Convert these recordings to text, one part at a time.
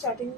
Starting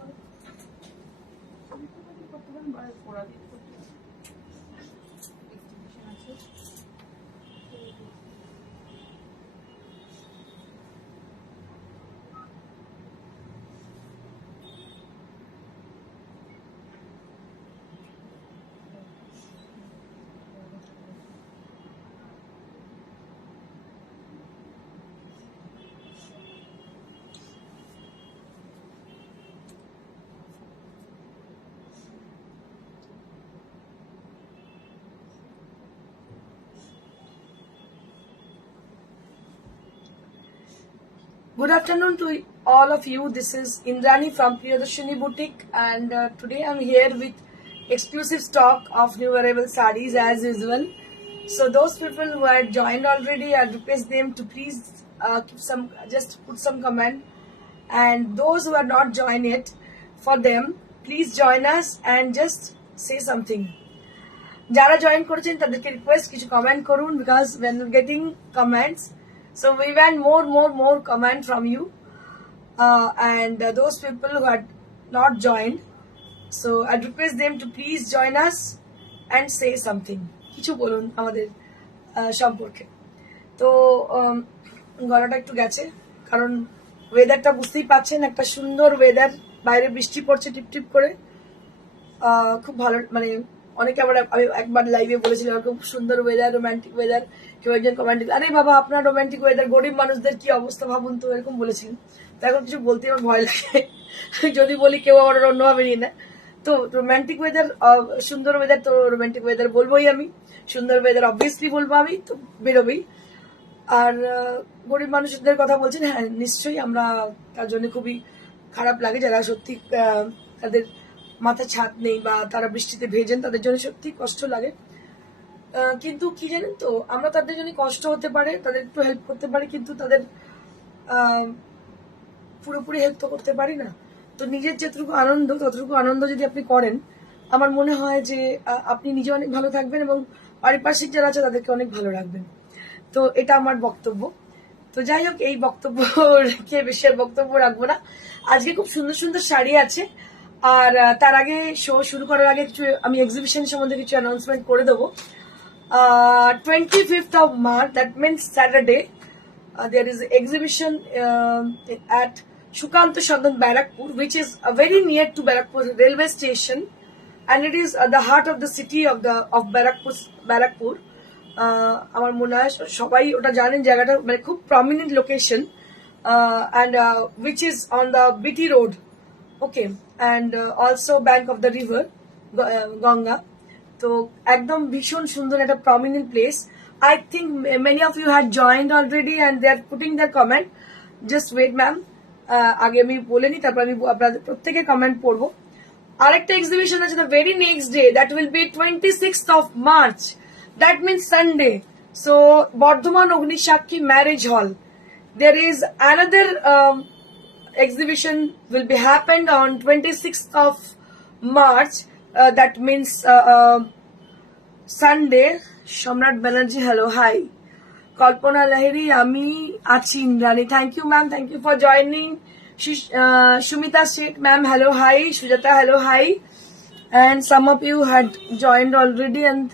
Good afternoon to all of you. This is Indrani from Priyadarshini Boutique, and today I'm here with exclusive stock of new wearable sarees as usual. So those people who had joined already, I request them to please just put some comment, and those who are not joined yet, for them, please join us and just say something. যারা join করেছেন তাদেরকে request কিছু comment করুন, because when we're getting comments, so we want more comment from you, and those people who had not joined, so I'd request them to please join us and say something. কিছু বলুন আমাদের সম্পর্কে। তো গলাটা একটু গেছে, কারণ ওয়েদারটা বুঝতেই পাচ্ছেন, একটা সুন্দর ওয়েদার, বাইরে বৃষ্টি পড়ছে টিপটিপ করে, খুব ভালো, মানে অনেকে আবার আমি একবার লাইভে বলেছিলাম খুব সুন্দর ওয়েদার, রোমান্টিক ওয়েদার, কেউ একজন কমেন্ট, আরে বাবা আপনার রোমান্টিক ওয়েদার, গরিব মানুষদের কি অবস্থা ভাবুন তো, এরকম বলেছিলেন। তো এখন কিছু বলতে আমার ভয় লাগে, যদি বলি কেউ আবার অন্যভাবে নিয়ে নেয়। তো রোমান্টিক ওয়েদার, সুন্দর ওয়েদার, তো রোমান্টিক ওয়েদার বলবোই আমি, সুন্দর ওয়েদার অবভিয়াসলি বলবো আমি, তো বেরোবেই। আর গরিব মানুষদের কথা বলছেন, হ্যাঁ নিশ্চয়ই, আমরা তার জন্য খুবই খারাপ লাগে, যারা সত্যি তাদের মাথা ছাদ নেই বা তারা বৃষ্টিতে ভেজেন, তাদের জন্য সত্যি কষ্ট লাগে। কিন্তু কি জানেন তো, আমরা তাদের জন্য কষ্ট হতে পারে, তাদের একটু হেল্প করতে পারি, কিন্তু তাদের পুরোপুরি হেল্প তো করতে পারি না। তো নিজের যেটুকু আনন্দ, ততটুকু আনন্দ যদি আপনি করেন, আমার মনে হয় যে আপনি নিজে অনেক ভালো থাকবেন এবং পারিপার্শ্বিক যারা আছে তাদেরকে অনেক ভালো রাখবেন। তো এটা আমার বক্তব্য। তো যাই হোক, এই বক্তব্য রেখে বেশি আর বক্তব্য রাখবো না। আজকে খুব সুন্দর সুন্দর শাড়ি আছে, আর তার আগে শো শুরু করার আগে কিছু আমি এক্সিবিশন সম্বন্ধে কিছু অ্যানাউন্সমেন্ট করে দেবো। 25th of March, that means Saturday, there is exhibition at Shukanta Sadan Barakpur, which is very near to Barakpur railway station, and it is the heart of the city of Barakpur. আমার মনে হয় সবাই ওটা জানেন, জায়গাটা মানে খুব prominent location, and which is on the BT road, okay, and also bank of the river Ganga. তো একদম ভীষণ সুন্দর একটা prominent place. I think many of you had joined already and they are putting their comment. Just wait ma'am, আগে আমি বলে নি, তারপর আমি আপনাদের প্রত্যেকের কমেন্ট পড়বো। আরেকটা এক্সিবিশন আছে the very next day, that will be 26th of March, that means Sunday. So Bardhaman Agnisakshi Marriage Hall, there is another exhibition will be happened on 26th of March, that means Sunday. Shamrat Banerjee, hello, hi. Kalpana Lahiri, Ami Achi Indrani, thank you ma'am, thank you for joining. Shumita Seth ma'am, hello, hi. Sujata, hello, hi. And some of you had joined already, and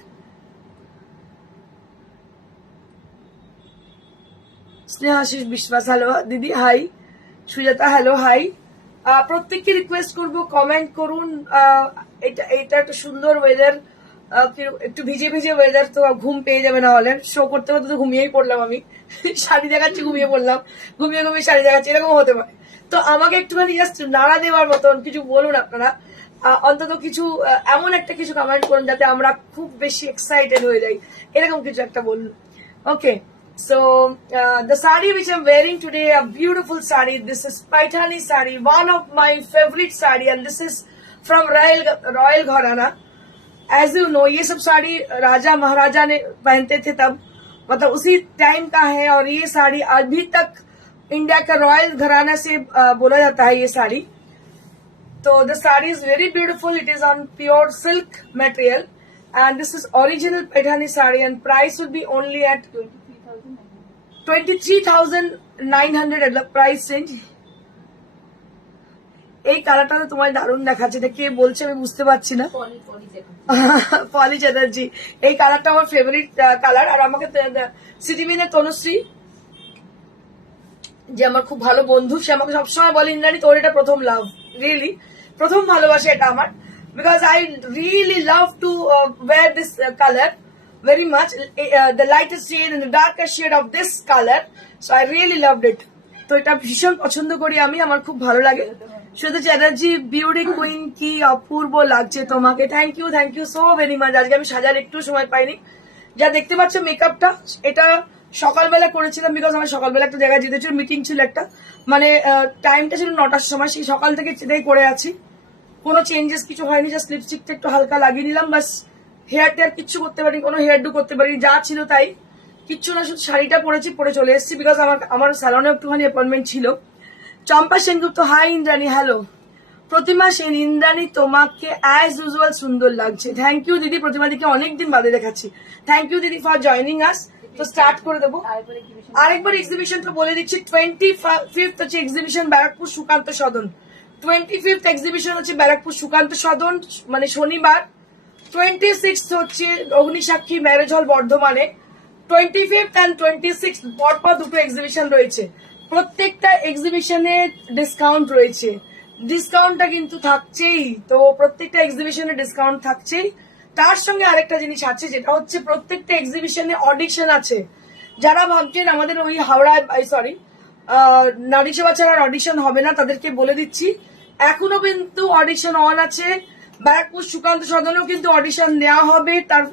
Sneha Ashish Bishwas, hello, Didi, hi. Sujata, hello, hi. প্রত্যেককে request করবো comment করুন। এটা একটা সুন্দর weather, একটু ভিজে ভিজে weather, তো ঘুম পেয়ে যাবে, না হলে শো করতে করতে তো ঘুমিয়েই পড়লাম আমি, শাড়ি দেখাচ্ছি ঘুমিয়ে পড়লাম, ঘুমিয়ে ঘুমিয়ে শাড়ি দেখাচ্ছি, এরকম হতে পারে। তো আমাকে একটুখানি জাস্ট নাড়া দেওয়ার মতন কিছু বলুন আপনারা, অন্তত কিছু এমন একটা কিছু কমেন্ট করুন যাতে আমরা খুব বেশি এক্সাইটেড হয়ে যাই, এরকম কিছু একটা বলুন। ওকে, so the saree which I'm wearing today, a beautiful saree. This is Paithani saree, one of my favorite saree, and this is from Royal Gharana. As you know, ये सब साड़ी राजा महाराजा ने पहनते थे तब, मतलब उसी टाइम का है, और ये साड़ी अभी तक इंडिया का रॉयल घराना से बोला जाता है ये साड़ी। तो the saree is very beautiful. It is on pure silk material, and this is original Paithani saree, and price will be only at 23,900 at the price range. এই কালারটা তো তোমায় দারুণ দেখাচ্ছে, এটা কে বলছে আমি বুঝতে পারছি না। পলি চ্যাটার্জি, এই কালারটা আমার ফেভারিট কালার। আর আমাকে সিটিমিনের তনুশ্রী, যে আমার খুব ভালো বন্ধু, সে আমাকে সবসময় বলে ইন্দ্রাণী তোর এটা প্রথম লাভ, রিয়েলি প্রথম ভালোবাসা এটা আমার, because I really love to wire this colour very much, the lightest shade and the darkest shade of this color, so I really loved it. তো এটা ভীষণ পছন্দ করি আমি, আমার খুব ভালো লাগে। শ্বেতা চ্যাটার্জি, বিউটি কুইন, কি অপূর্ব লাগছে তোমাকে, thank you so very much. আজকে আমি সাজার একটু সময় পাইনি। যা দেখতে পাচ্ছ মেকআপটা, এটা সকালবেলা করেছিলাম, বিকজ আমার সকালবেলা একটা জায়গায় যেতে ছিল, মিটিং ছিল একটা, মানে টাইমটা ছিল 9টার সময়, সেই সকাল থেকে সেটাই করে আছি, কোনো চেঞ্জেস কিছু হয়নি, জাস্ট লিপস্টিকটা একটু হালকা লাগিয়ে নিলাম বাস। হেয়ার টেয়ার কিচ্ছু করতে পারি, কোনো হেয়ার ডু করতে পারি, যা ছিল তাই, কিচ্ছু না, শুধু শাড়িটা পরেছি, পরে চলে এসেছি, বিকজ আমার স্যালনে একটুখানি অ্যাপয়েন্টমেন্ট ছিল। চম্পা সেনগুপ্ত, হাই ইন্দ্রাণী, হ্যালো। প্রতিমা সেন, ইন্দ্রাণী তোমাকে অ্যাজ ইউজুয়াল সুন্দর লাগছে, থ্যাংক ইউ দিদি। প্রতিমা দিকে অনেকদিন বাদে দেখাচ্ছি, থ্যাংক ইউ দিদি ফর জয়নিং আস। তো স্টার্ট করে দেবো আরেকবার। এক্সিবিশনটা বলে দিচ্ছি, 25th হচ্ছে এক্সিবিশন ব্যারাকপুর সুকান্ত সদন, 25th এক্সিবিশন হচ্ছে ব্যারাকপুর সুকান্ত সদন, মানে শনিবার। 26th হচ্ছে অগ্নিসাক্ষী ম্যারেজ হল বর্ধমানে। 25th and 26th পরপর দুটো এক্সিবিশন রয়েছে, প্রত্যেকটা এক্সিবিশনে ডিসকাউন্ট রয়েছে, ডিসকাউন্টটা কিন্তু থাকছেই, তো প্রত্যেকটা এক্সিবিশনে ডিসকাউন্ট থাকছেই। তার সঙ্গে আরেকটা জিনিস আছে, যেটা হচ্ছে প্রত্যেকটা এক্সিবিশনে অডিশন আছে। যারা ভাবছেন আমাদের ওই হাওড়ায়, সরি নারী সেবা ছাড়ার অডিশন হবে না, তাদেরকে বলে দিচ্ছি এখনো কিন্তু অডিশন অন আছে। ব্যারাকপুর সুকান্ত সদনেও কিন্তু অডিশন নেওয়া হবে তার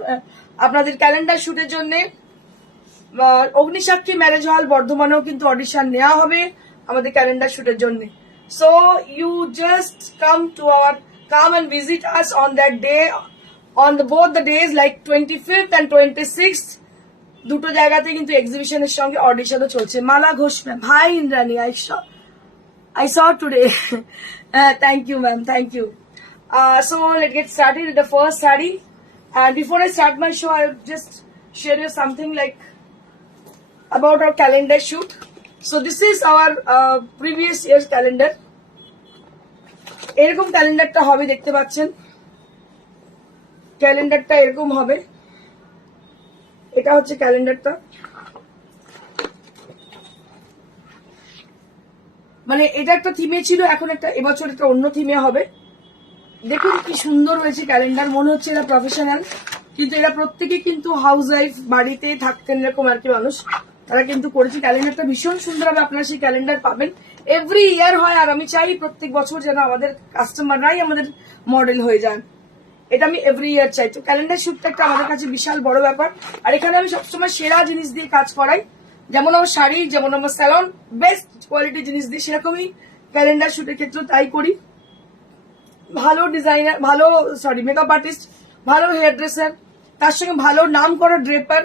আপনাদের ক্যালেন্ডার শুটের জন্য। অগ্নিসাক্ষী ম্যারেজ হল বর্ধমানেও কিন্তু অডিশন নেওয়া হবে আমাদের ক্যালেন্ডার শুটের জন্য। So you just come and visit us on that day, on both the days, like 25th and 26th, দুটো জায়গাতে কিন্তু এক্সিবিশনের সঙ্গে অডিশনও চলছে। Mala Ghosh ma'am, hi Indrani, I saw today. Thank you ma'am, thank you. So let's get started with the first saree, and before I start my show, I'll just share you something like about our calendar shoot. So this is our previous year's calendar. এরকম ক্যালেন্ডারটা হবে, দেখতে পাচ্ছেন ক্যালেন্ডারটা এরকম হবে, এটা হচ্ছে ক্যালেন্ডারটা, মানে এটা একটা থিমে ছিল, এখন একটা এবছর একটা অন্য থিমে হবে। দেখুন কি সুন্দর হয়েছে ক্যালেন্ডার, মনে হচ্ছে এরা প্রফেশনাল, কিন্তু এরা প্রত্যেকে কিন্তু হাউস ওয়াইফ, বাড়িতে থাকতেন এরকম আর কি মানুষ, তারা কিন্তু করেছে। ক্যালেন্ডারটা ভীষণ সুন্দর হবে, আপনারা সেই ক্যালেন্ডার পাবেন, এভরি ইয়ার হয়, আর আমি চাই প্রত্যেক বছর যেন আমাদের কাস্টমাররাই আমাদের মডেল হয়ে যান, এটা আমি এভরি ইয়ার চাই। তো ক্যালেন্ডার শুটটা একটা আমাদের কাছে বিশাল বড় ব্যাপার, আর এখানে আমি সবসময় সেরা জিনিস দিয়ে কাজ করাই, যেমন আমার শাড়ি, যেমন আমার স্যালন বেস্ট কোয়ালিটি জিনিস দিয়ে, সেরকমই ক্যালেন্ডার শুটের ক্ষেত্রে তাই করি। ভালো ডিজাইনার, মেকআপ আর্টিস্ট, ভালো হেয়ার ড্রেসার, তার সঙ্গে ভালো নাম করা ড্রেপার।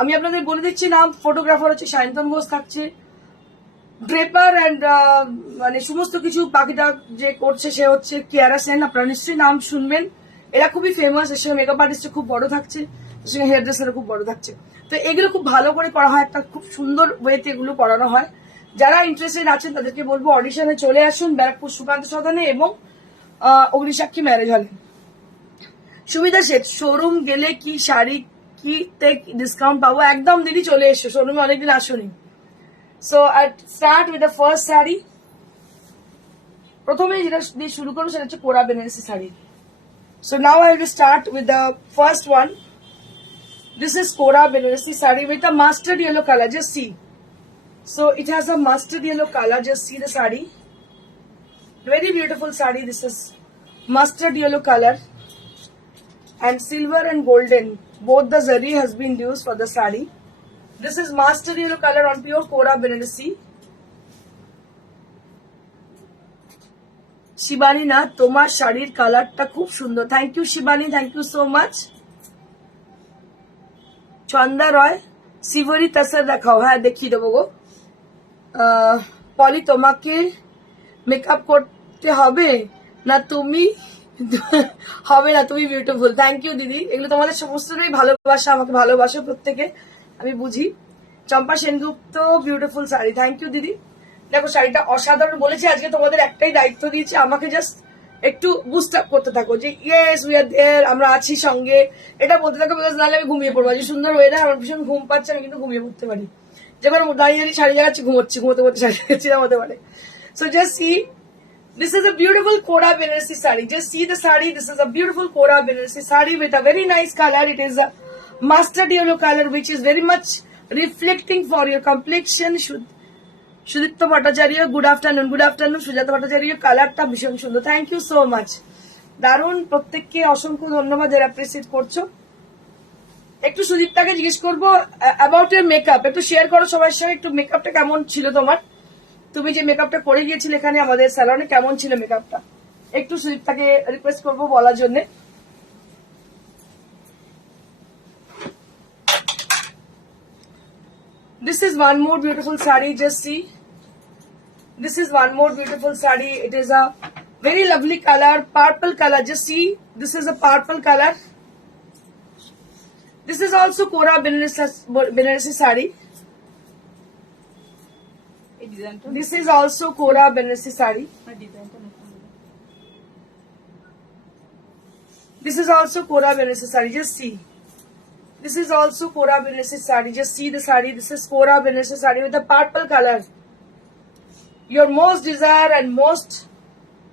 আমি আপনাদের বলে দিচ্ছি নাম, ফটোগ্রাফার হচ্ছে সায়ন্তন ঘোষ থাকছে, ড্রেপার অ্যান্ড মানে সমস্ত কিছু বাকিটা যে করছে সে হচ্ছে কিয়ারা সেন, আপনারা নিশ্চয়ই নাম শুনবেন, এরা খুবই ফেমাস। এর সঙ্গে মেকআপ আর্টিস্ট খুব বড় থাকছে, এর সঙ্গে হেয়ার ড্রেসারও খুব বড় থাকছে। তো এগুলো খুব ভালো করে করা হয়, একটা খুব সুন্দর ওয়েতে এগুলো করানো হয়। যারা ইন্টারেস্টেড আছেন তাদেরকে বলবো অডিশনে চলে আসুন ব্যারাকপুর সুকান্ত সদনে এবং অগ্নিসাক্ষী ম্যারেজ হলে। সুবিধা শেঠ, শোরুম গেলে কি শাড়ি কিতে ডিসকাউন্ট পাবো? একদম দিদি চলে এসো, শোরুমে অনেকদিন আসুনি। So I start with the first sari. প্রথমে যেটা দিয়ে শুরু করবো সেটা হচ্ছে Kora Banarasi sari. So now I will start with the first one. This is Kora Benaressi saree with a mustard yellow color. Just see. So it has a mustard yellow color. Just see the saree. Very beautiful saree. This is mustard yellow color and silver and golden. Both the zari has been used for the saree. This is mustard yellow color on pure Kora Benaressi. Shibani na, tomar sharir color ta khub sundor. Thank you Shibani. Thank you so much. চন্দা রয়, সিভরি তাসার দেখাও, হ্যাঁ দেখিয়ে দেবো গো। পলি তোমাকে makeup করতে হবে না, তুমি হবে না, তুমি বিউটিফুল। থ্যাংক ইউ দিদি, এগুলো তোমাদের সমস্তটাই ভালোবাসা, আমাকে ভালোবাসো প্রত্যেকে, আমি বুঝি। Champa Sengupta, beautiful sari, thank you didi. দেখো শাড়িটা অসাধারণ বলেছি, আজকে তোমাদের একটাই দায়িত্ব দিয়েছি, আমাকে জাস্ট একটু বুস্ট আপ করতে থাকো যে ইয়েস উই আর দেয়ার, আমরা আছি সঙ্গে, এটা বলতে থাকো, বিকজ নাহলে আমি ঘুমিয়ে পড়বো। যে সুন্দর ওয়েদার, আমার ভীষণ ঘুম পাচ্ছে, আমি কিন্তু ঘুমিয়ে পড়তে পারি। যেবার দাঁড়িয়ে দাঁড়িয়ে শাড়ি লাগাচ্ছি, ঘুমোচ্ছি, ঘুমোতে ঘুমোতে শাড়ি লাগাচ্ছি, না হতে পারে। So just see, this is a beautiful Kora Banarasi sari. Just see the sari. This is a beautiful Kora Banarasi sari with a very nice color. It is a mustard yellow color, which is very much reflecting for your complexion. Sudipta Bhattacharya, good afternoon. Good afternoon Sujata Bhattacharya. কালারটা ভীষণ সুন্দর, thank you so much. দারুণ, প্রত্যেককে অসংখ্য ধন্যবাদ যারা appreciate করছো। একটু সুদীপ্তাকে জিজ্ঞেস করবো অ্যাবাউট ইয়ার মেকআপ, একটু শেয়ার করো সবার সঙ্গে, একটু মেকআপটা কেমন ছিল তোমার, তুমি যে মেকআপটা করে গিয়েছিলে এখানে আমাদের স্যালনে, কেমন ছিল মেকআপটা, একটু সুদীপ্তাকে রিকোয়েস্ট করবো বলার জন্য। This is one more beautiful saree, just see. This is one more beautiful saree. It is a very lovely color, purple color. Just see, this is a purple color. This is also Kora Banarasi saree. This is also Kora Banarasi saree. This is also Kora Banarasi saree. Just see. This is also Kora Banarasi saree. Just see the saree. This is Kora Banarasi saree with the purple color. Your most desired and most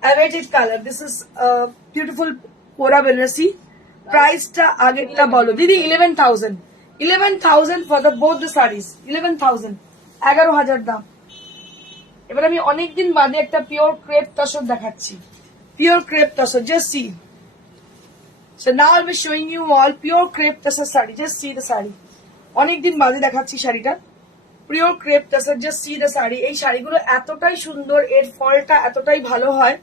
awaited color. This is a beautiful Kora Banarasi. Price ta aage ta bolo didi 11,000. 11,000 for the both the sarees. 11,000. 11,000 দাম। এবার আমি অনেকদিন বাদে একটা pure crepe tussar দেখাচ্ছি, pure crepe tussar. Just see. So now I'll be showing you all pure crepe tasar saree. Just see the saree. অনেকদিন বাদে দেখাচ্ছি শাড়িটা, pure crepe tussar. Just see the sari. এই শাড়িগুলো এতটাই সুন্দর, এর ফলটা এতটাই ভালো হয়,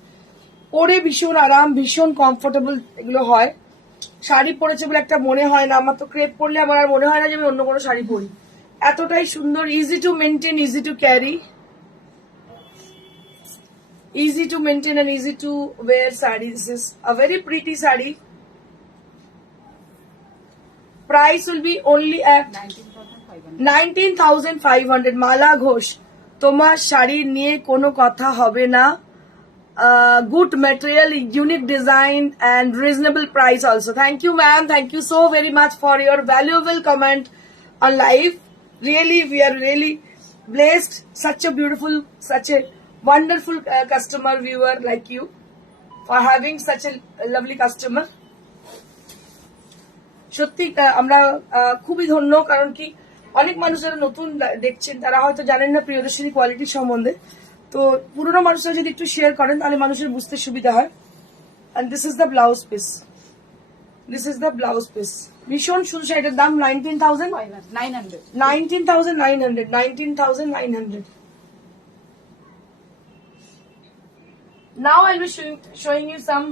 পরে ভীষণ আরাম, ভীষণ কমফোর্টেবল এগুলো হয়। শাড়ি পরেছে বলে একটা মনে হয় না, আমার তো ক্রেপ পরলে আমার আর মনে হয় না যে আমি অন্য কোনো শাড়ি পরি, এতটাই সুন্দর। Easy to maintain, easy to carry, easy to maintain and easy to wear saree. This is a very pretty saree. Price will be only at 19,500. মালা ঘোষ, তোমার শাড়ি নিয়ে কোনো কথা হবে না, good material, unique design and reasonable price also. Thank you ma'am, thank you so very much for your valuable comment on live. Really, we are really blessed, such a beautiful, such a wonderful customer viewer like you, for having such a lovely customer. সত্যি আমরা খুবই ধন্য, কারণ কি অনেক মানুষ যারা নতুন দেখছেন তারা হয়তো জানেন না প্রিয়দর্শিনী কোয়ালিটির সম্বন্ধে, তো পুরোনো মানুষরা যদি একটু শেয়ার করেন তাহলে মানুষের বুঝতে সুবিধা হয়। And this is the blouse piece, this is the blouse piece. ভীষণ সুন্দর শাড়িটার দাম 19,900। 19,900, 19,900। Now I'll be showing you some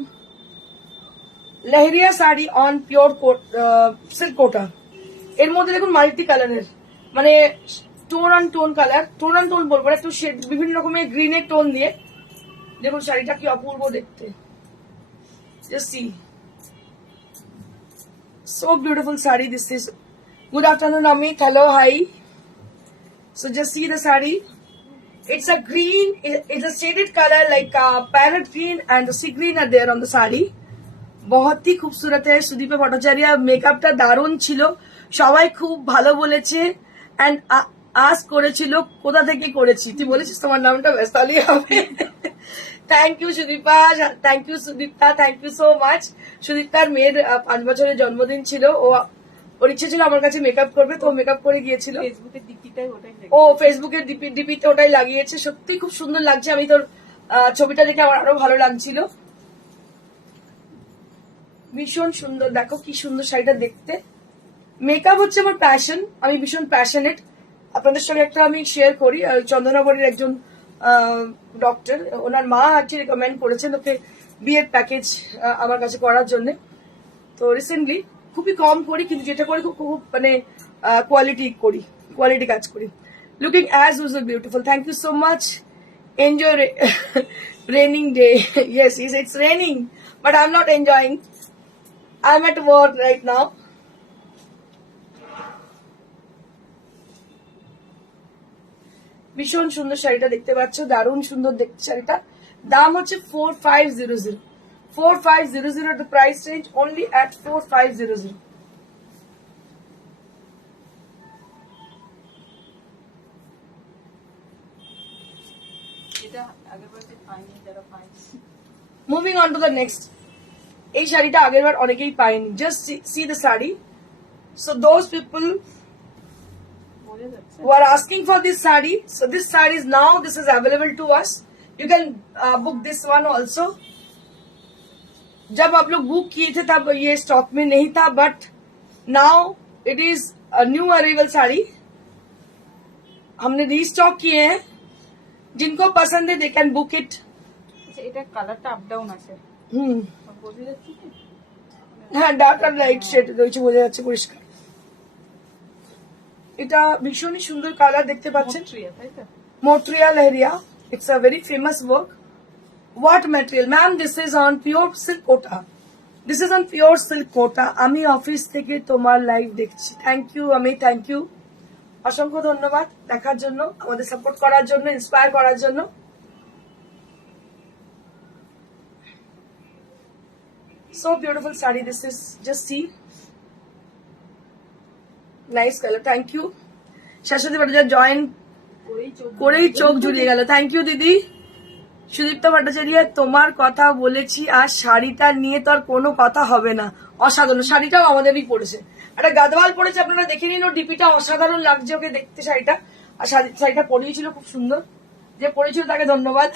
Leheriya sari on pure silk Kota. এর মধ্যে দেখুন মাল্টি কালারের, মানে tone on tone colour, tone on tone বলবো, একটু শেড বিভিন্ন রকমের গ্রিনের টোন দিয়ে। দেখুন শাড়িটা কি অপূর্ব দেখতে, just see, so beautiful sari. This is, good afternoon Amit, hello hi. So just see the sari. It's a green, it's a shaded color like parrot green and the sea green are there on the saree. बहुत ही खूबसूरत है। সুদীপা ভট্টাচার্য, মেকআপটা দারুণ ছিল, সবাই খুব ভালো বলেছে এন্ড আস্ক করেছিল কোথা থেকে করেছি, তুই বলেছিস তোমার নামটা ব্যস্তালি হবে। Thank you Sudipa, thank you Sudipta, thank you so much. সুদীপ্তার মেয়ের 5 বছরের জন্মদিন ছিল, ওর ইচ্ছে ছিল আমার কাছে মেকআপ করবে, তো মেকআপ করে গিয়েছিল। ফেসবুকের ডিপিটাই ওটাই, ও ফেসবুকের ডিপিতে ওটাই লাগিয়েছে। সত্যি খুব সুন্দর লাগছে, আমি তোর ছবিটা দেখে আমার আরো ভালো লাগছিল, ভীষণ সুন্দর। দেখো কি সুন্দর শাড়িটা দেখতে। মেকআপ হচ্ছে আমার প্যাশন, আমি ভীষণ প্যাশনেট। আপনাদের সঙ্গে একটা আমি শেয়ার করি, চন্দননগরের একজন ডক্টর, ওনার মা আজকে রেকমেন্ড করেছেন ওকে বিয়ের প্যাকেজ আমার কাছে করার জন্য। তো রিসেন্টলি খুবই কম করি, কিন্তু যেটা করি খুব মানে কোয়ালিটি কাজ করি। Looking as usual beautiful, thank you so much. Enjoy raining day. Yes it's raining, but I am not enjoying, I'm at work right now. ভীষণ সুন্দর শাড়িটা দেখতে পাচ্ছ, দারুণ সুন্দর দেখতে শাড়িটা। দাম হচ্ছে 4500, 4500 the price range, only at 4500। Moving on to the next. এই শাড়িটা আগেরবার অনেকেই পায়নি, just see the sari. So those people who are asking for this sari, so this sari is now, this is available to us, you can book this one also। जब आप लोग book किए थे तब ये स्टॉक में नहीं था, but now it is new arrival sari, हमने रीस्टॉक किए हैं। जिनको पसंद है दे कैन बुक इट। এটা কালারটা আপ ডাউন আছে, বোঝা যাচ্ছে কি? হ্যাঁ, ডার্ক আর লাইট শেড রয়েছে, বোঝা যাচ্ছে পরিষ্কার। এটা ভীষণই সুন্দর কালার দেখতে পাচ্ছেন, মোটরিয়া leheriya, it's a very famous work. What material ma'am? This is on pure silk Kota, this is on pure silk Kota. আমি অফিস থেকে তোমার লাইভ দেখছি। থ্যাংক ইউ আমি, থ্যাংক ইউ, অসংখ্য ধন্যবাদ দেখার জন্য, আমাদের সাপোর্ট করার জন্য, ইন্সপায়ার করার জন্য। So beautiful saree, this is, just see, nice color, thank you। Shashwati Bhattacharya join করেই চোখ জুড়িয়ে গেল, থ্যাংক ইউ দিদি। সুদীপ্ত ভট্টাচার্য, তোমার কথা বলেছি আর শাড়িটা নিয়ে তো আর কোনো কথা হবে না, অসাধারণ। শাড়িটাও আমাদেরই পড়েছে, একটা গাদওয়াল পড়েছে, আপনারা দেখে নিন, ও ডিপিটা অসাধারণ লাগছে ওকে দেখতে শাড়িটা। আর শাড়িটা পরিয়েছিল খুব সুন্দর, যে পরিয়েছিল তাকে ধন্যবাদ,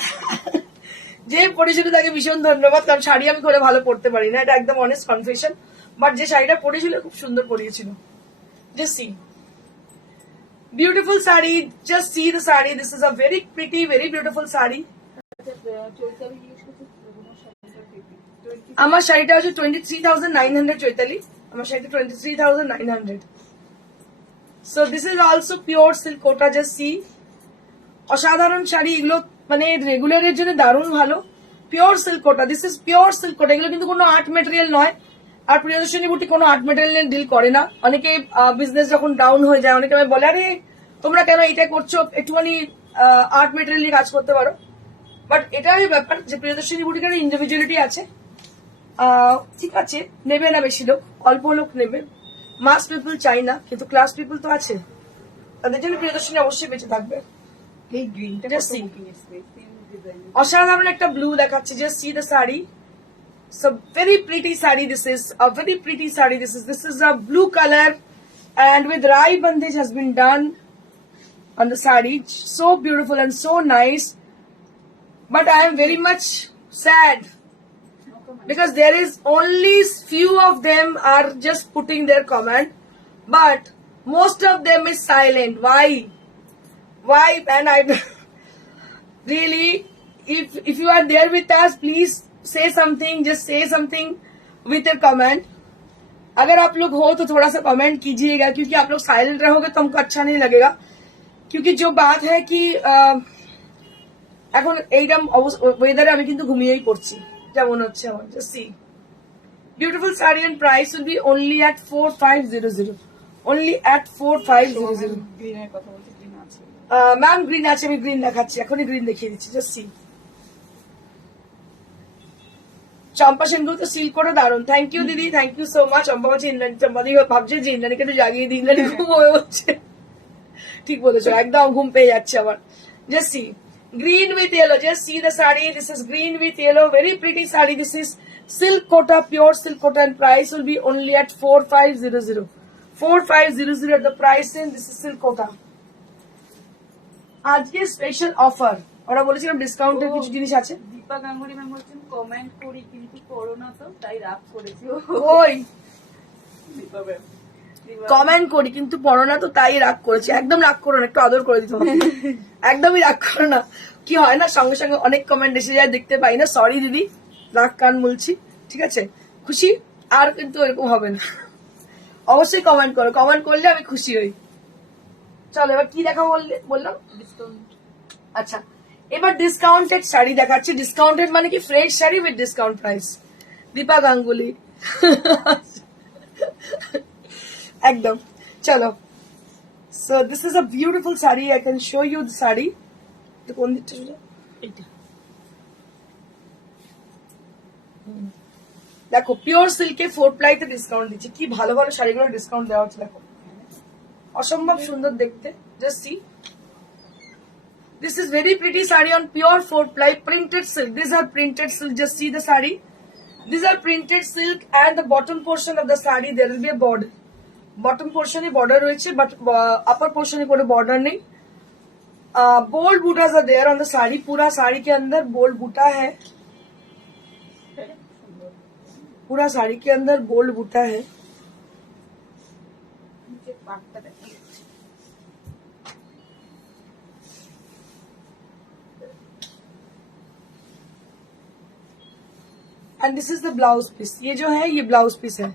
যে পরিয়েছিল তাকে ভীষণ ধন্যবাদ, কারণ শাড়ি আমি করে ভালো পড়তে পারি না, এটা একদম অনেস্ট কনফেশন, বাট যে শাড়িটা পরিয়েছিল খুব সুন্দর পরিয়েছিল। Just see, beautiful sari, just see the sari, this is a very pretty, very beautiful sari. আমার শাড়িটা হচ্ছে 23,900 চৈতালি, আমার শাড়িটা 23,900। So this is also pure silk Kota, just see, অসাধারণ শাড়ি এগুলো, মানে রেগুলারের জন্য দারুণ ভালো। Pure silk Kota, this is pure silk Kota, এগুলো কিন্তু কোনো আর্ট মেটেরিয়াল নয়। আর প্রিয়দর্শনী বুটিক কোনো আর্ট মেটেরিয়াল ডিল করে না। অনেকে বিজনেস যখন ডাউন হয়ে যায়, অনেকে আমি বলে, আরে তোমরা কেন এটা করছো, একটুখানি আর্ট মেটেরিয়াল নিয়ে কাজ করতে পারো। বাট এটাই ব্যাপার যে প্রিয়দর্শনী বুটিকের ইন্ডিভিজুয়ালিটি আছে। ঠিক আছে, নেবে না বেশি লোক, অল্প লোক নেবে, মাস পিপল চাই না, কিন্তু ক্লাস পিপল তো আছে, তাদের জন্য প্রিয়দর্শনী অবশ্যই বেঁচে থাকবে। এই গ্রিনটা কত বুকিং এসছে, সেম ডিজাইন, অসাধারণ একটা ব্লু দেখাচ্ছে, just see the sari. So very pretty saree, this is a very pretty saree, this is a blue color, and with rai bandage has been done on the saree, so beautiful and so nice. But I am very much sad because there is only few of them are just putting their comment, but most of them is silent. Why? And I really, if you are there with us, please say something, just say something with a comment। अगर आप लोग हो तो थोड़ा सा comment कीजिएगा, क्योंकि आप लोग साइलेंट रहोगे तो हमको अच्छा नहीं लगेगा। क्योंकि जो बात है कि এখন এইরকম ওয়েদারে আমি কিন্তু ঘুমিয়েই পড়ছি, যেমন হচ্ছে আমার। Just see, beautiful sari and price will be only at 4500, only at 4500। গ্রিনের কথা বলতে, গ্রিন আছে ম্যাম, গ্রিন আছে, আমি গ্রিন দেখাচ্ছি, এখনই গ্রিন দেখিয়ে দিচ্ছি। জাস্ট সি, চম্পা সেনগুলো তো সিল করে দারুন, থ্যাংক ইউ দিদি, থ্যাংক ইউ সো মাচ। চম্পা বলছে ইন্দ্রাণী, চম্পা দিদি ভাবছে যে ইন্দ্রাণীকে তো জাগিয়ে দিই, ইন্দ্রাণী ঘুম হয়ে হচ্ছে। ঠিক বলেছো, একদম ঘুম পেয়ে যাচ্ছে আবার। Just see, green with yellow, just see the saree, this is green with yellow, very pretty saree, this is silk kota, pure silk kota, and price will be only at 4500, 4500 at the price, and this is silk kota। আজকে special offer, ওরা বলেছিলাম ডিসকাউন্টের কিছু জিনিস আছে। Dipa Ganguly ma'am বলছেন comment করি কিন্তু করো না, তো তাই রাগ করেছি। ওই দীপা ম্যাম, কমেন্ট করি কিন্তু পড়ো না তো তাই রাগ করেছি। একদম রাগ করো না, একটু আদর করে দিতে হবে, একদমই রাগ করো না। কি হয় না, সঙ্গে সঙ্গে অনেক কমেন্ট এসে যায়, দেখতে পাই না, সরি দিদি, রাগ কান বলছি, ঠিক আছে? খুশি আর কিন্তু এরকম হবে না, অবশ্যই কমেন্ট করো, কমেন্ট করলে আমি খুশি হই। চলো এবার কি দেখাবো বললাম, ডিসকাউন্ট। আচ্ছা, এবার ডিসকাউন্টেড শাড়ি দেখাচ্ছি। ডিসকাউন্টেড মানে কি, fresh sari with discount price. Dipa Ganguly একদম। চলো So this is a beautiful saree. I can show you the saree. The কোন দিকটা সোজা? এইটা। দেখো পিওর সিল্কে 4 প্লাইতে ডিসকাউন্ট দিচ্ছে। কি ভালো ভালো শাড়িগুলো ডিসকাউন্ট দেওয়া হচ্ছে দেখো। অসম্ভব সুন্দর দেখতে। Just see. This is very pretty saree on pure 4 ply printed silk. These are printed silk. Just see the saree. These are printed silk and the bottom portion of the saree there will be a border. Bottom portion e border রয়েছে but upper portion e कोई border नहीं. Bold bootas are there on the saree. पूरा साड़ी के अंदर bold बूटा है. पूरा साड़ी के अंदर bold बूटा है. And this is the blouse piece. ये जो है ये blouse piece है.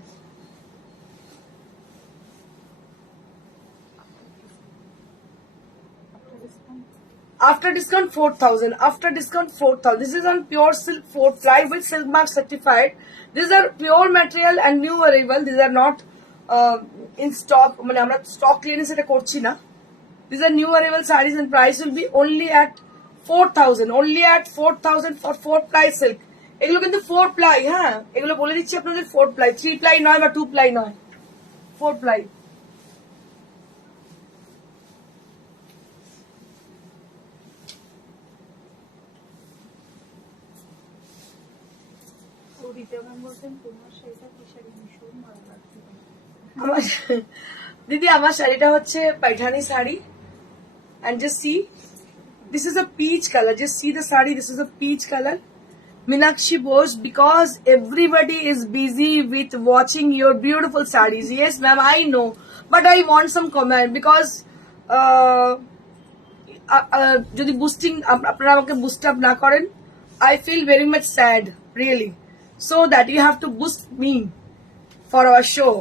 After discount 4,000. After discount 4,000. This is on pure silk 4 ply with silk mark certified. These are pure material and new arrival. These are not in stock. মানে আমরা stock clearance এটা করছি না. These are new arrival sarees and price will be only at 4,000. Only at 4,000 for 4 ply silk. এগুলো কিন্তু 4 ply, হ্যাঁ এগুলো বলে দিচ্ছি আপনাদের 4 ply, 3 ply নয় বা 2 ply নয়, 4 ply. দিদি আমার শাড়িটা হচ্ছে Paithani sari and just see this is a peach color. Just see the saree. This is a peach color. Meenakshi Bose, because everybody is busy with watching your beautiful sarees. Yes, ma'am, I know. But I want some comment because যদি boosting আপনারা আমাকে boost up না করেন, I feel very much sad, really. So that you have to boost me for our show.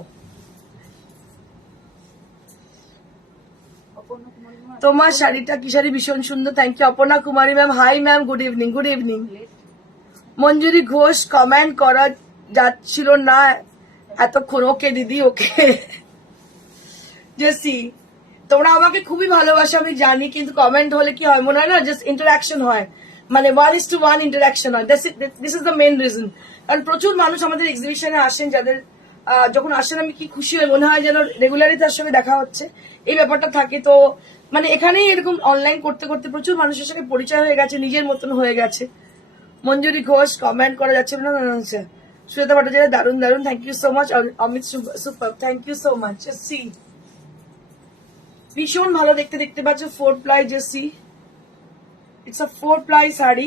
তোমার শাড়িটা কি শাড়ি ভীষণ সুন্দর। Thank you Aparna Kumari ma'am. Hi ma'am, good evening. Good evening. Manjuri Ghosh, comment করা যাচ্ছিল না এতক্ষণ। ওকে দিদি, ওকে। জেসি, তোমরা আমাকে খুবই ভালোবাসো আমি জানি, কিন্তু কমেন্ট হলে কি হয় মনে হয় না, জাস্ট ইন্টারাকশন হয়, মানে 1:1 ইন্টারাকশন হয়। This is the main reason. কারণ প্রচুর মানুষ আমাদের এক্সিবিশনে আসেন, যাদের যখন আসেন আমি কি খুশি হই, মনে হয় যেন রেগুলারই তার সঙ্গে দেখা হচ্ছে, এই ব্যাপারটা থাকে। তো মানে এখানেই এরকম অনলাইন করতে করতে প্রচুর মানুষের সঙ্গে পরিচয় হয়ে গেছে, নিজের মতন হয়ে গেছে। মঞ্জুরি ঘোষ, কমেন্ট করা যাচ্ছে না। শ্বেতা ভট্টাচার্য, দারুন দারুন, thank you so much. Amit super, thank you so much. See ভীষণ ভালো দেখতে, দেখতে পাচ্ছ 4 ply। Just see, it's a 4 ply sari,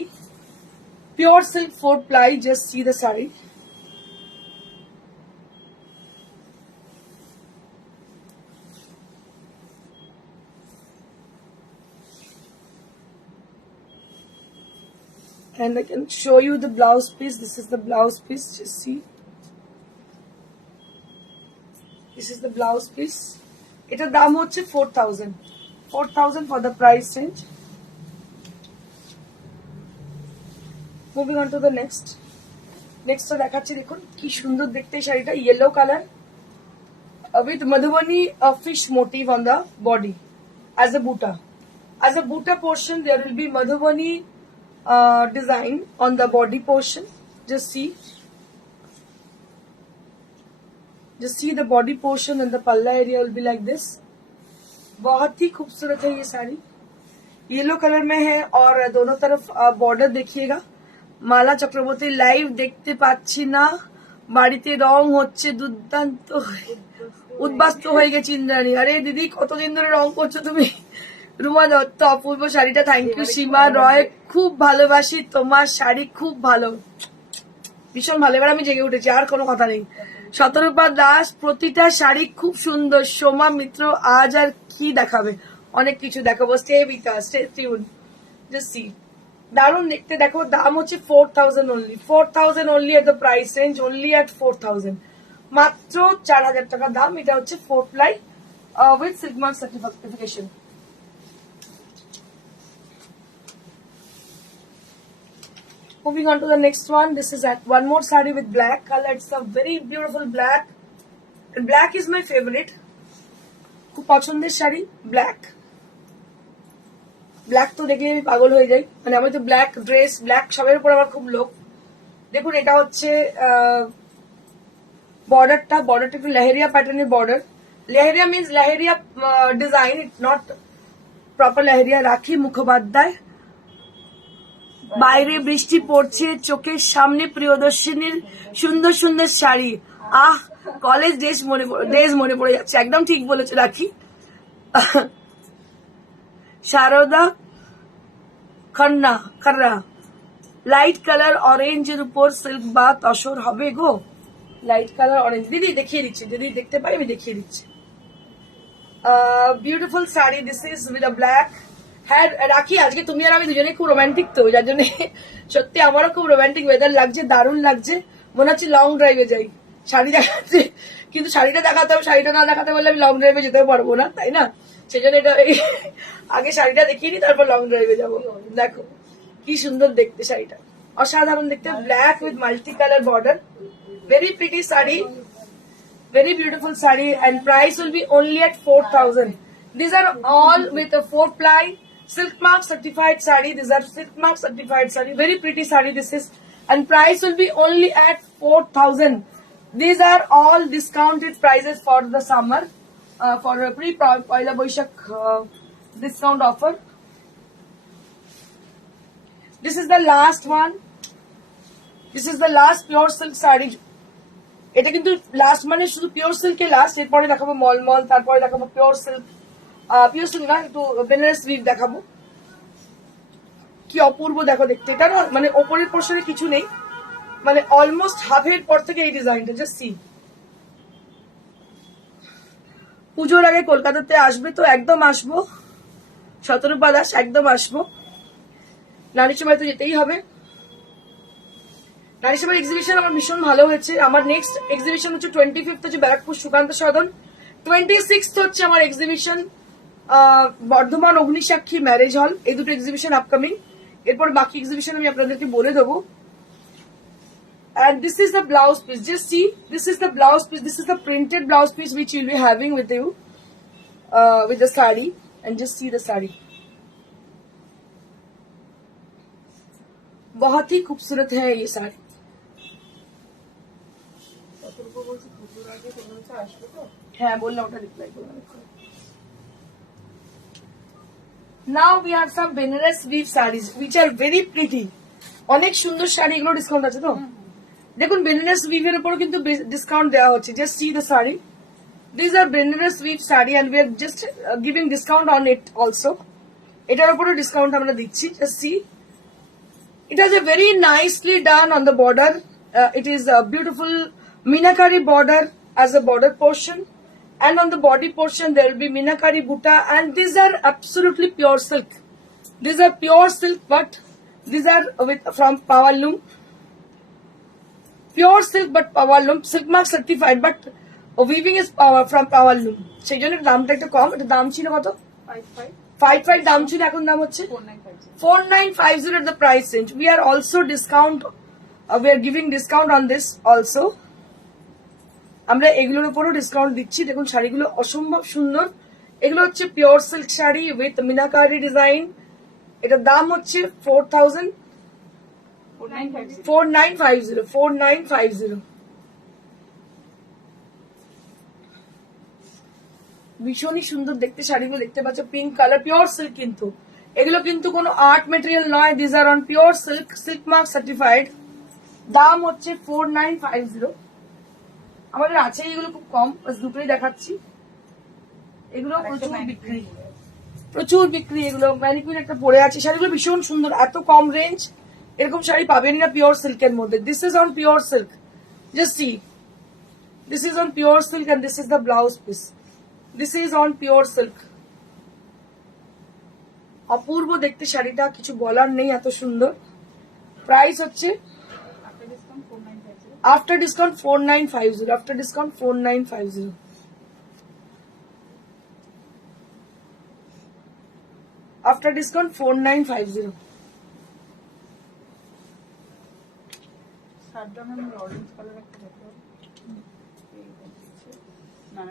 pure silk 4 ply। Just see the sari. And I can show you the blouse piece. This is the blouse piece. Just see. This is the blouse piece. এটার দাম হচ্ছে 4,000. 4,000 for the price range. Moving on to the next. Next তো দেখাচ্ছি, দেখুন কি সুন্দর দেখতে এই শাড়িটা। Yellow colour with Madhubani fish motif on the body as a buta. As a buta portion, there will be Madhubani design on the body portion. Just see the body portion and the palla area will be like this. बहुत ही खूबसूरत है ये sari, yellow colour में है और दोनों तरफ border देखिएगा। মালা চক্রবর্তী, লাইভ দেখতে পাচ্ছি না, বাড়িতে রং হচ্ছে দুর্দান্ত, উদ্বাস্ত হয়ে গেছে ইন্দ্রাণী। আরে দিদি কতদিন ধরে রং করছো তুমি। রুমা দত্ত, অপূর্ব শাড়িটা, থ্যাংক ইউ। সীমা রয়, খুব ভালোবাসি তোমার শাড়ি, খুব ভালো, ভীষণ ভালো। এবার আমি জেগে উঠেছি, আর কোনো কথা নেই। শতরূপা দাস, প্রতিটা শাড়ি খুব সুন্দর। সোমা মিত্র, আজ আর কি দেখাবে, অনেক কিছু দেখাবো। Stay with us, stay tune. Just see, দারুণ দেখতে। দেখো দাম হচ্ছে 4,000 only. 4,000 only at the price range, only at 4,000, মাত্র 4,000 টাকা দাম। এটা হচ্ছে 4 ply with silk mark certification. Moving on to the next one. This is one more saree with black color. It's a very beautiful black. And black is my favorite. খুব পছন্দের sari, black. Black তো দেখলে আমি পাগল হয়ে যাই, মানে আমি তো ব্ল্যাক ড্রেস, ব্ল্যাক সবের উপর আমার খুব লোভ। দেখুন এটা হচ্ছে বর্ডারটা একটু লেহেরিয়া প্যাটার্নের border. Leheriya means leheriya design, it not proper leheriya. Rakhi Mukhopadhyay. বাইরে বৃষ্টি পড়ছে, চোখের সামনে প্রিয়দর্শিনীর সুন্দর সুন্দর শাড়ি। আহ, কলেজ ডেজ মনে পড়ে যাচ্ছে। একদম ঠিক বলেছো রাখি। শারদা খন্না, লাইট কালার অরেঞ্জের উপর সিল্ক বা তসর হবে গো। লাইট কালার অরেঞ্জ দিদি দেখিয়ে দিচ্ছি, যদি দেখতে পাই আমি দেখিয়ে দিচ্ছি। Beautiful sari, this is with a black. হ্যাঁ রাখি, আজকে তুমি আর আমি দুজনে খুব রোমান্টিক, তো যার জন্য সত্যি আমারও খুব রোমান্টিক ওয়েদার লাগছে, দারুণ লাগছে। মনে হচ্ছে লং ড্রাইভে যাই। শাড়ি দেখাচ্ছে, কিন্তু শাড়িটা দেখাতে হবে, শাড়িটা না দেখাতে বললে আমি লং ড্রাইভে যেতে পারবো না, তাই না? সেই জন্য এটা আগে শাড়িটা দেখিয়ে নি, তারপর লং ড্রাইভে যাবো। দেখো কি সুন্দর দেখতে শাড়িটা, অসাধারণ দেখতে। Black with multi colour border, very pretty sari, very beautiful saree, and price will be only at 4,000. These are all with a 4-ply silk mark certified saree. These are silk mark certified saree, very pretty saree this is, and price will be only at 4,000. These are all discounted prices for the summer, for a pre-Poila Boishakh discount offer. This is the last one. This is the last pure silk saree. এটা কিন্তু last, মানে শুধু pure সিল্কে last. এরপরে দেখাবো মলমল, তারপরে দেখাবো pure silk, pure silk না, একটু বেনারস উইভ দেখাবো। কি অপূর্ব দেখো দেখতে। এটা না মানে ওপরের পোর্শনে কিছু নেই, মানে অলমোস্ট হাফের পর থেকে এই ডিজাইনটা, জাস্ট সি। পুজোর আগে কলকাতাতে আসবে তো? একদম আসবো, 17 দাস, একদম আসবো। নারী সভায় তো যেতেই হবে। নারী সভার এক্সিবিশন আমার ভীষণ ভালো হয়েছে। আমার নেক্সট এক্সিবিশন হচ্ছে 25th হচ্ছে ব্যারাকপুর সুকান্ত সদন, 26th হচ্ছে আমার এক্সিবিশন বর্ধমান অগ্নিসাক্ষী ম্যারেজ হল। এই দুটো এক্সিবিশন আপকামিং। এরপর বাকি এক্সিবিশন আমি আপনাদেরকে বলে দেবো। And this is the blouse piece. Just see, this is the blouse piece. This is the printed blouse piece which you'll be having with you, with the sari. And just see the sari. बहुत ही खूबसूरत है ये साड़ी। হ্যাঁ বললাম, ওটা reply করলাম। Now we have some Benares weave sarees which are very pretty. অনেক সুন্দর শাড়ি, এগুলো ডিসকাউন্ট আছে তো? দেখুন বেনারস উইভের উপরও কিন্তু ডিসকাউন্ট দেওয়া হচ্ছে। Just see the sari. These are Benares weave sari and we are just giving discount on it also. এটার উপরও ডিসকাউন্ট আমরা দিচ্ছি। Just see, it has a very nicely done on the border. It is a beautiful Minakari border as a border portion, and on the body portion there will be Minakari buta, and these are absolutely pure silk. These are pure silk, but these are from Powerloom. Pure silk but Powerloom, silk mark certified, but weaving is from Powerloom. সেই জন্য দামটা একটু কম। এটা দাম ছিল কত? 55 দাম ছিল, এখন দাম হচ্ছে 4950 at the price range. We are also we are giving discount on this also. আমরা এগুলোর উপরও ডিসকাউন্ট দিচ্ছি। দেখুন শাড়িগুলো অসম্ভব সুন্দর। এগুলো হচ্ছে pure silk sari with meenakari design. এটার দাম হচ্ছে 4950। ভীষণই সুন্দর দেখতে শাড়িগুলো, দেখতে পাচ্ছ পিঙ্ক কালার, পিওর সিল্ক কিন্তু। এগুলো কিন্তু কোনো আর্ট মেটেরিয়াল নয়, this are on pure silk, silk mark certified. দাম হচ্ছে 4950। আমাদের আছে এগুলো খুব কম, দুটোই দেখাচ্ছি। এগুলো প্রচুর বিক্রি এগুলো। ম্যানিকুইন একটা পরে আছে, শাড়িগুলো ভীষণ সুন্দর। এত কম রেঞ্জ এরকম শাড়ি পাবেন না পিওর সিল্কের মধ্যে। This is on pure silk, just see, this is on pure silk and this is the blouse piece. This is on pure silk. অপূর্ব দেখতে শাড়িটা, কিছু বলার নেই, এত সুন্দর। প্রাইস হচ্ছে after discount 4950। After discount 4950। After discount 4950।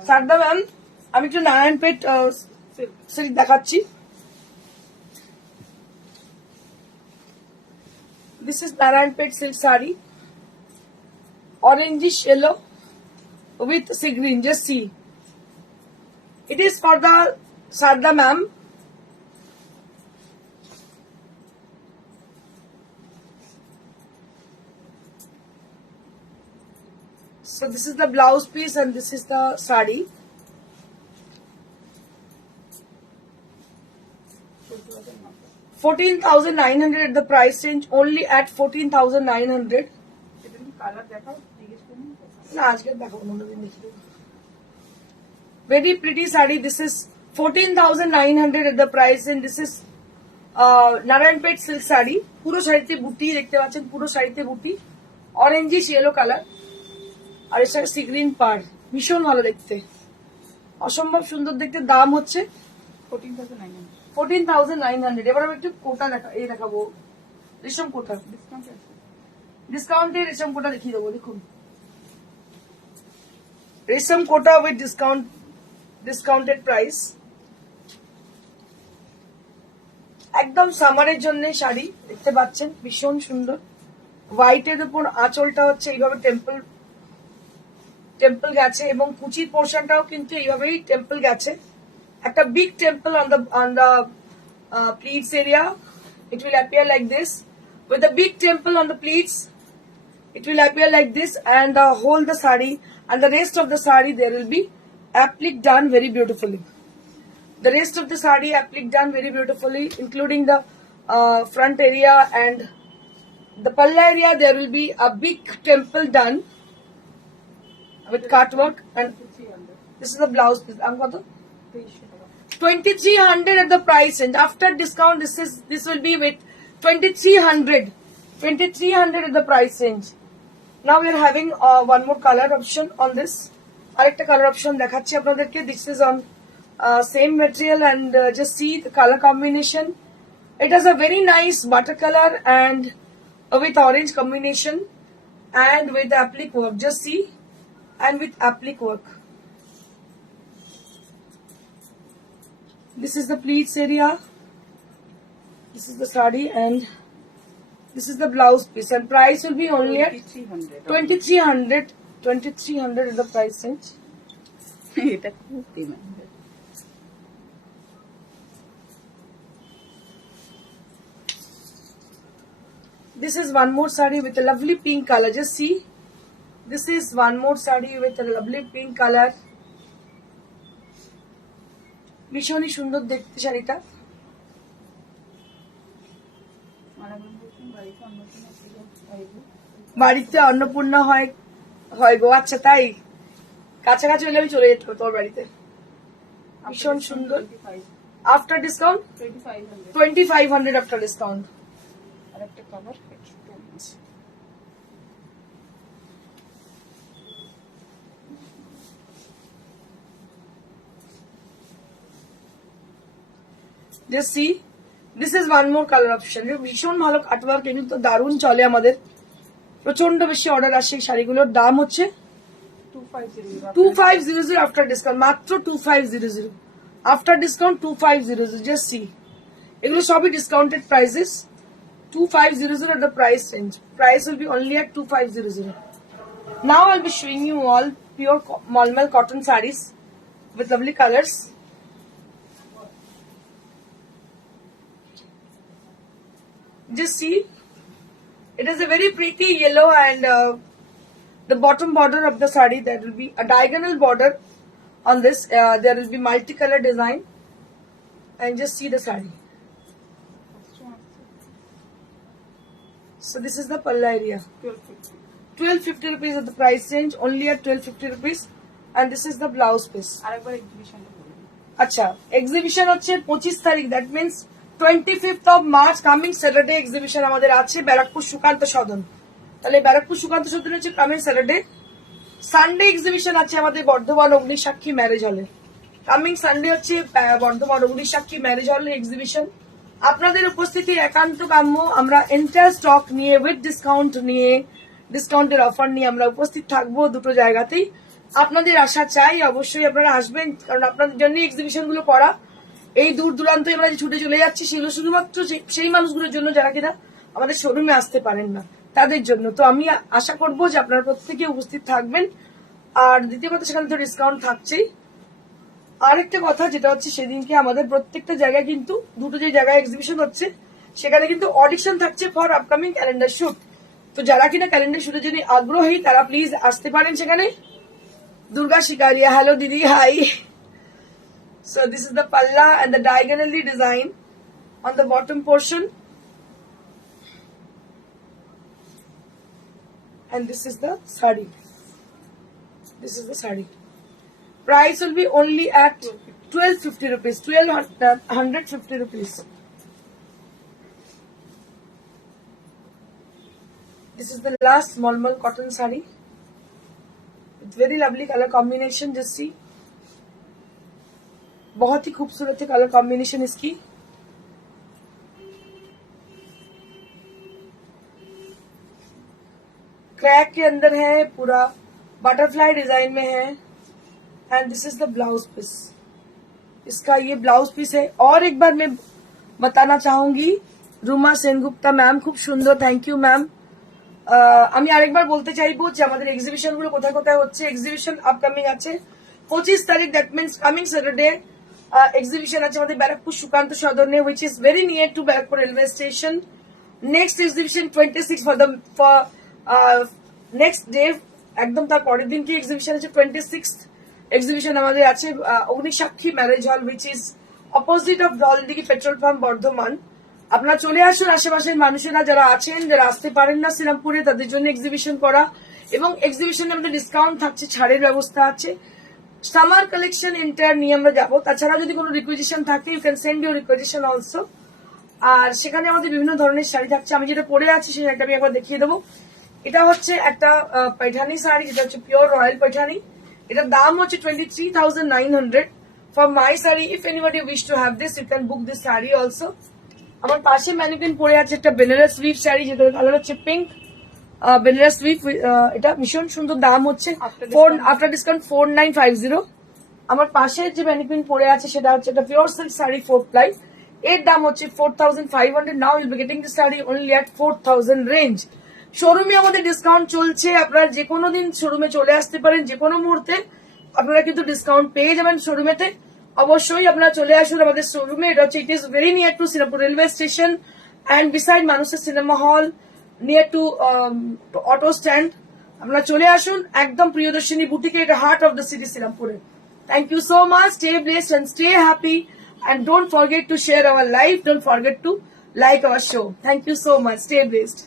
Sarada ma'am, আমি একটু নারায়ণপেট সিল্ক দেখাচ্ছি। This is Narayanpet silk sari, orangish yellow with sea green. Just see, it is for the Sarda ma'am. So this is the blouse piece and this is the sari. $14,900 at the price range, only at 14,900. Colour দেখাও, জিজ্ঞেস করুন। না আজকে দেখো অন্যদিন দেখি দেবো। Very pretty sari. This is 14,900 at the price and this is Narayanpet silk sari. পুরো শাড়িতে বুটি দেখতে পাচ্ছেন, পুরো শাড়িতে বুটি, অরেঞ্জিশ ইয়েলো কালার, আর এর সাথে সি গ্রিন পার। ভীষণ ভালো দেখতে, অসম্ভব সুন্দর দেখতে। দাম হচ্ছে 14,900। এবার আমি একটু কোটা দেখাবো, রেশম কোটা। ডিসকাউন্টে রেশম কোটা দেখিয়ে দেবো। দেখুন, রেশম কোটা উইথ ডিসকাউন্টেড প্রাইস। একদম সামারের জন্য শাড়ি দেখতে পাচ্ছেন, ভীষণ সুন্দর। হোয়াইটের উপর আঁচলটা হচ্ছে এইভাবে টেম্পল গেছে এবং কুচির পোর্শনটাও কিন্তু এইভাবেই টেম্পল গেছে। একটা big temple on the pleats area. It will appear like this with a big temple on the pleats. It will appear like this, and whole the sari and the rest of the sari there will be applique done very beautifully. The rest of the sari applique done very beautifully, including the front area and the palla area. There will be a big temple done with cut work, and this is the blouse piece. I'm got 2,300 at the price range. After discount, this will be with 2,300 at the price range. Now we are having one more color option on this. আরেকটা color option দেখাচ্ছি আপনাদেরকে. This is on same material and just see the color combination. It has a very nice butter color and with orange combination and with applique work. Just see, and with applique work. This is the pleats area. This is the sari and this is the blouse piece, and price will be only at 2,300. 2,300 is the price range. এটা খুব demand. This is one more sari with a lovely pink color. Just see, this is one more sari with a lovely pink color. ভীষণই সুন্দর দেখতে শাড়িটা। বাড়িতে অন্নপূর্ণা হয় গো। আচ্ছা তাই, কাছাকাছি হলে আমি চলে যেতে তোর বাড়িতে। ভীষণ সুন্দর। After discount 2,500 after discount. আর একটা colour Just see, this is one more color option. ভীষণ ভালো কাটওয়ার্ক, কিন্তু দারুণ চলে আমাদের, প্রচন্ড বেশি অর্ডার আসে এই শাড়িগুলোর। দাম হচ্ছে 2,500 আফটার ডিসকাউন্ট, মাত্র 2,500 আফটার ডিসকাউন্ট 2,500। জাস্ট সি, এগুলো সবই discounted prices. 2,500 at the price range. Price will be only at 2,500. Now I'll be showing you all pure Malmal cotton sarees with lovely colors. Just see, it is a very pretty yellow, and the bottom border of the sari, there will be a diagonal border on this. There will be multicolor design, and just see the sari. So this is the palla area. 1250 rupees at the price range, only at 1250 rupees, and this is the blouse piece. আরেকবার এক্সিবিশনটা বলে দিন। আচ্ছা, exhibition হচ্ছে 25 তারিখ, that means 25th of March, coming Saturday exhibition আমাদের আছে ব্যারাকপুর সুকান্ত সদন। তাহলে ব্যারাকপুর সুকান্ত সদন হচ্ছে কামিং স্যাটারডে। সানডে এক্সিবিশন আছে আমাদের বর্ধমান অগ্নিসাক্ষী ম্যারেজ হলে। কামিং সানডে হচ্ছে বর্ধমান অগ্নিসাক্ষী ম্যারেজ হলে এক্সিবিশন। আপনাদের উপস্থিতি একান্ত কাম্য। আমরা এন্টায়ার স্টক নিয়ে উইথ ডিসকাউন্ট নিয়ে, ডিসকাউন্টের অফার নিয়ে আমরা উপস্থিত থাকবো দুটো জায়গাতেই। আপনাদের আশা চাই, অবশ্যই আপনারা আসবেন, কারণ আপনাদের জন্য এক্সিবিশন গুলো করা। এই দূর দূরান্ত আমরা যে ছুটে চলে যাচ্ছি সেগুলো শুধুমাত্র সেই মানুষগুলোর জন্য যারা কিনা আমাদের শোরুমে আসতে পারেন না, তাদের জন্য। তো আমি আশা করবো যে আপনারা প্রত্যেকে উপস্থিত থাকবেন। আর দ্বিতীয় কথা, সেখানে তো ডিসকাউন্ট থাকছেই। আরেকটা কথা যেটা হচ্ছে, সেদিনকে আমাদের প্রত্যেকটা জায়গায় কিন্তু দুটো যে জায়গায় এক্সিবিশন হচ্ছে সেখানে কিন্তু অডিশন থাকছে ফর আপকামিং ক্যালেন্ডার শুট। তো যারা কিনা ক্যালেন্ডার শুটের জন্য আগ্রহী তারা প্লিজ আসতে পারেন সেখানে। Durga Shikaria, hello Didi, hi. So this is the palla and the diagonally design on the bottom portion. And this is the sari. This is the sari. Price will be only at 1250 rupees, 1250 rupees. This is the last Malmal cotton sari. It's very lovely color combination, just see. बहुत ही खूबसूरत है colour combination इसकी। Crack के अंदर है, पूरा butterfly design में है। And this is the blouse piece, इसका ये ब्लाउज पीस है। और एक बार मैं बताना चाहूंगी, রুমা সেনগুপ্তা ম্যাম, খুব সুন্দর, থ্যাংক ইউ ম্যাম। আমি আরেকবার বলতে চাইবো যে আমাদের এক্সিবিশন গুলো কোথায় কোথায় হচ্ছে। এক্সিবিশন আপকামিং আছে 25 তারিখ, that means coming Saturday exhibition আছে আমাদের ব্যারাকপুর সুকান্ত সদনে, which is very near to Barrackpore railway station. Next exhibition 26 for next day, একদম তার পরের দিন কি এক্সিবিশন আছে 26 এক্সিবিশন আমাদের আছে Agnisakshi marriage hall, which is opposite of Daldighi petrol pump, Bardhaman. আপনারা চলে আসুন, আশেপাশের মানুষেরা যারা আছেন, যারা আসতে পারেন না শ্রীরামপুরে, তাদের জন্য এক্সিবিশন করা। এবং এক্সিবিশনে আমাদের ডিসকাউন্ট থাকছে, ছাড়ের ব্যবস্থা আছে। সামার কালেকশন এন্টার নিয়ে আমরা যাবো। তাছাড়া যদি কোনো রিকুইজিশন থাকে, you can send your requisition also. আর সেখানে আমাদের বিভিন্ন ধরনের শাড়ি থাকছে। আমি যেটা পরে আছি সেই শাড়িটা আমি একবার দেখিয়ে দেবো। এটা হচ্ছে একটা पैठानी শাড়ি, যেটা হচ্ছে পিওর রয়্যাল पैठानी। এটার দাম হচ্ছে 23,900 for my sari. If anybody wish to have this, you can book this sari also. আমার পাশে ম্যানিকুইন পরে আছে একটা বেনারস উইভ শাড়ি, যেটার কালার হচ্ছে পিঙ্ক। বেনারস উইভ, এটা ভীষণ সুন্দর, দাম হচ্ছে আফটার ডিসকাউন্ট 4950। আমার পাশে যে ম্যানিকুইন পরে আছে সেটা হচ্ছে একটা পিওর সিল্ক শাড়ি 4 প্লাই, এর দাম হচ্ছে 4500। Now you'll be getting this sari only at 4000 range. শোরুমে আমাদের ডিসকাউন্ট চলছে, আপনারা যে কোনো দিন শোরুমে চলে আসতে পারেন, যে কোনো মুহূর্তে আপনারা কিন্তু ডিসকাউন্ট পেয়ে যাবেন শোরুমেতে। অবশ্যই আপনারা চলে আসুন আমাদের শোরুমে। এটা হচ্ছে, it is very near to Shrirampur railway station and beside মানুষের cinema hall, near to auto stand. আপনারা চলে আসুন, একদম প্রিয়দর্শিনী বুটিকে, এটা হার্ট অফ দ্য সিটি শ্রীরামপুরে। Thank you so much, stay blessed and stay happy, and don't forget to share our life, don't forget to like our show. Thank you so much, stay blessed.